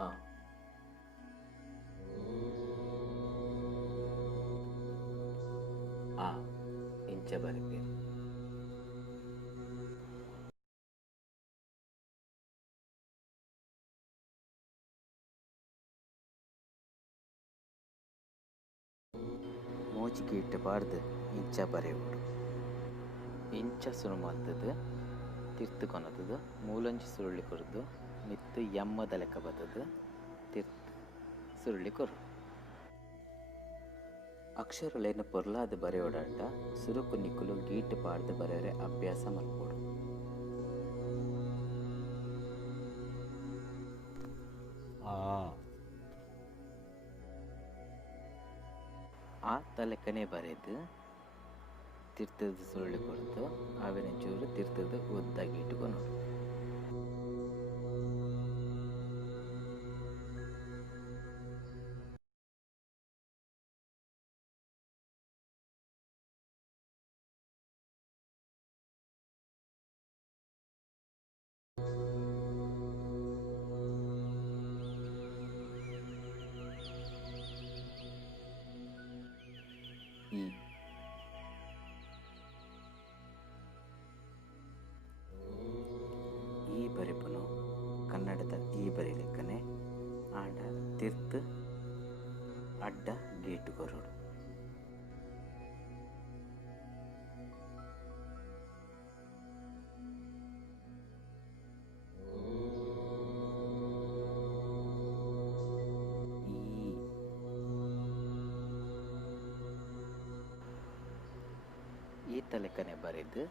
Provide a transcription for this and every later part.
ಆ ಆ ಇಂಚ ಬರಪೇರು ಮೋಜಿಗೆ ಇಟ್ಟಬಾರ್ದು ಇಂಚ ಬರೆಯುವುದು. ಇಂಚ ಸುರು ಮಲ್ತದು ತಿರ್ತು ಕೊನತದು ಮೂಲೊಂಜಿ ಸುರುಳಿ ಕೊರದು ಮಿತ್ತು ಎಮ್ಮದ ಲೆಕ್ಕ ಬರ್ತದು ತಿರ್ತು ಸುರುಳಿ ಕೊರು. ಅಕ್ಷರಲೇನು ಪೊರ್ಲಾದ ಬರೆಯೋಡಾಟ ಸುರುಕು ನಿಕ್ಕುಲು ಗೀಟ್ ಪಾಡ್ದು ಬರೆಯೋರೆ ಅಭ್ಯಾಸ ಮಲ್ಪೋಡು. ಆ ತಲೆಕನೆ ಬರೆದು ತಿರ್ತದ ಸುರುಳಿ ಕೊಡ್ತು ಆವಿನ ಚೂರು ತಿರ್ತದ ಉದ್ದಾಗಿ ಇಟ್ಕೊನೋಡು. ಈ ಈ ಬರೆಪನು ಕನ್ನಡದ ಈ ಬರಿ ಲೆಕ್ಕನೆ ಆಂಡ ತಿರ್ತು ಅಡ್ಡ ಗೇಟು ಕೊರೋಡು. ಈತ ಲೆಕ್ಕನೆ ಬರೆದು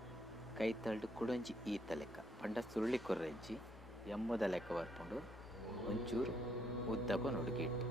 ಕೈ ತಳ್ದು ಕುಡೊಂಜಿ ಈತ ಲೆಕ್ಕ ಪಂಡ ಸುರುಳಿ ಕೊರ್ರೆಂಜಿ ಎಮ್ಮದ ಲೆಕ್ಕ ಬರ್ಪುಂಡು ಒಂಚೂರು ಉದ್ದಕ್ಕೂ ನೋಡು ಗೇಟ್.